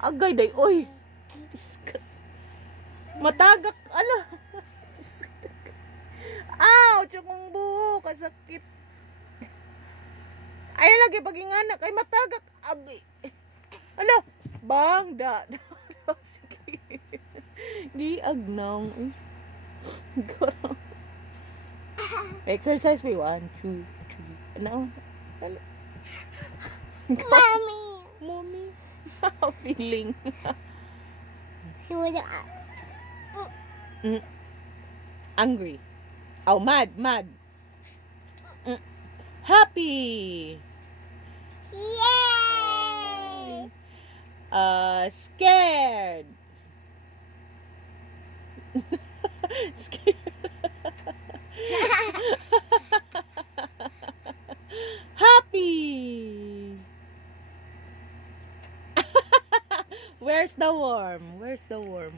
Agay day, oy. Matagak, ala. Aw, tsakong buho, kasakit. Ay, lagi pag-inganak, ay matagak. Agay. Ala, bang, da. Sige. Di agnaw. Exercise me. 1, 2, 3. Ano? Mommy. Mommy. Feeling. She was Angry. Oh, mad. Happy. yay. Scared. Scared. Happy. Where's the worm? Where's the worm?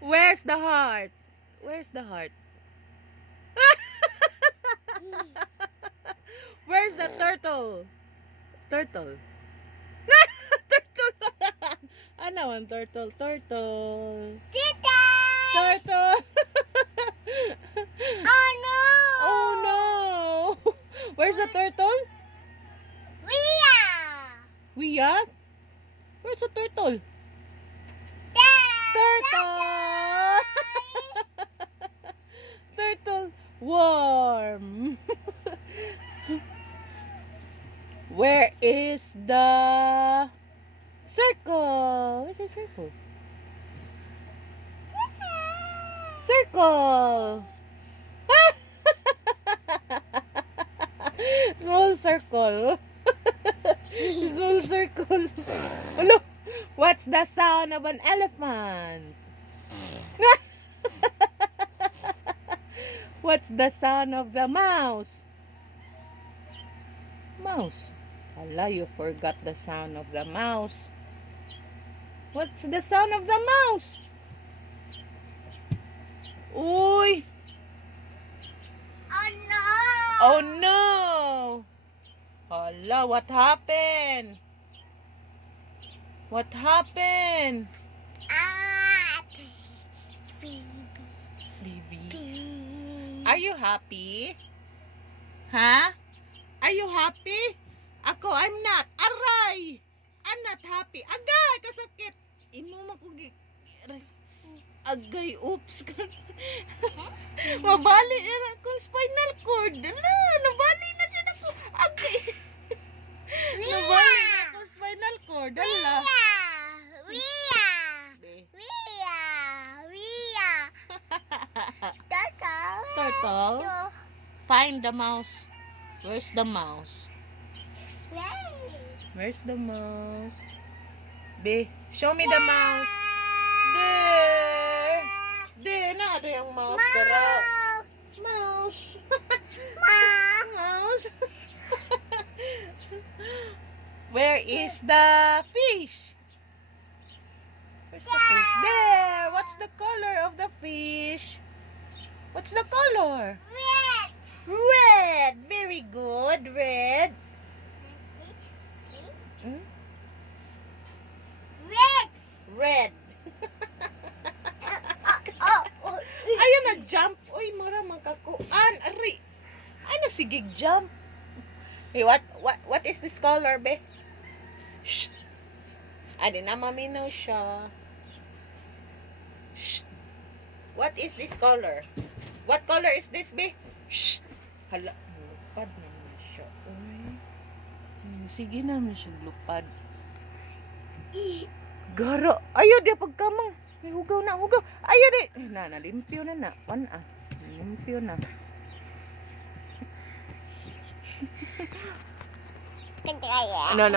Where's the heart? Where's the heart? Where's the turtle? Turtle. Turtle. Ano ang turtle? Turtle. Tita. Turtle. Oh no. Oh no. Where's the turtle? Ria. Wiyat? Where's the turtle? Turtle. Turtle. Worm. Where is the circle? Where's the circle? Circle. Small circle. Small circle. Hello. What's the sound of an elephant? What's the sound of the mouse? Mouse. Allah, you forgot the sound of the mouse. What's the sound of the mouse? Uy. Oh no. Oh no. Allah, what happened? What happened? Baby. Are you happy? Huh? Are you happy? Ako, I'm not. Aray! I'm not happy. Agay! Kasakit! Imuma ko agay, oops. Mabali na akong spinal cord. Ala, nabali na siya ako. Agay. Nabali na akong spinal cord. Ala. Ria. Turtle. Find the mouse. Where's the mouse? Where's the mouse? Be, show me the mouse. There. There, na yung mouse. Dara. Mouse. Mouse. Where is the fish? Where's the fish? There. What's the color of the fish? What's the color? Red. Red. Very good. Red. Hmm? Red. Red. Oh. Ayun na jump. Uy, mara makakuan. Ari. Ano sige jump? Hey, what is this color, be? Shh. Adi na maminaw siya. Shh. What is this color? What color is this, be? Shh. Hala, lupad naman siya. Uy. Sige naman siya lupad. Gara. Ayaw di pagkamang. May hugaw na, hugaw. Ayaw di. Limpyo na na. Limpyo na. Kaya. No.